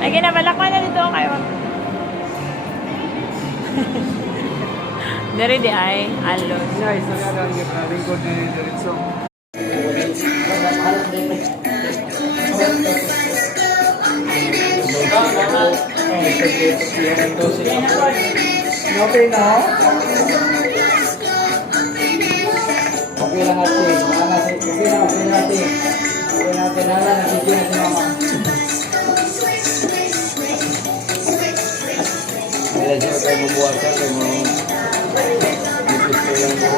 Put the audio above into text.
Ay, ginabalakman na dito kayo. Dari di ay, alon. Guys, nagagaling ka na lingkod ni Diretso. Okay na? Okay lang natin. Okay natin. Okay natin. Hala, nasigyan si mama. Kaya siya kayo mabuhat ka. Kayo mo. Ipit ko lang mo.